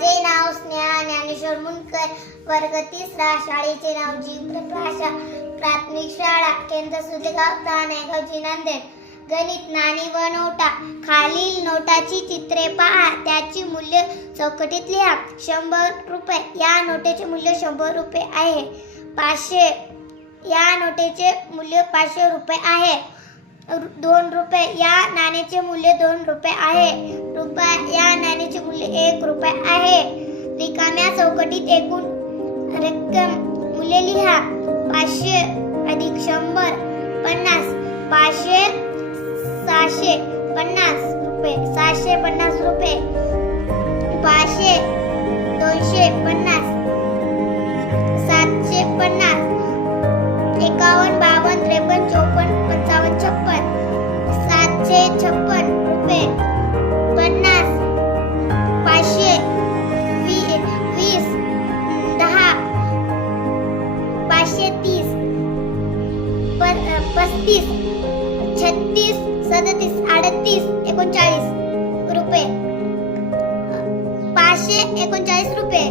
माझे नाव स्नेहा ज्ञानेश्वर मुनकर, वर्ग 3रा, शाळेचे नाव जीवप्रकाश प्राथमिक शाळा, केंद्र सुदेगाव नाणेगाव नांदेड. गणित नाणी व नोटा. खालील नोटाची चित्रे पहा, त्याची मूल्य चौकटीत लिहा. 100 रुपये, या नोटेचे मूल्य 100 रुपये आहे. 500, या नोटेचे मूल्य 500 रुपये आहे. 2 रुपये, या नाण्याचे मूल्य 2 रुपये आहे. रुपया, या नाण्याचे मूल्य 1 रुपये आहे. रिकाम्या चौकटीत एकूण रक्कम मूल्य लिहा. 500 अधिक 100 50. 500 650 रुपये. 750 रुपये. 500 250 750. 51 52 53 54 55 56 756 रुपये. 50 500 20 10 530 35 36 37 38 39 रुपये. 539 रुपये.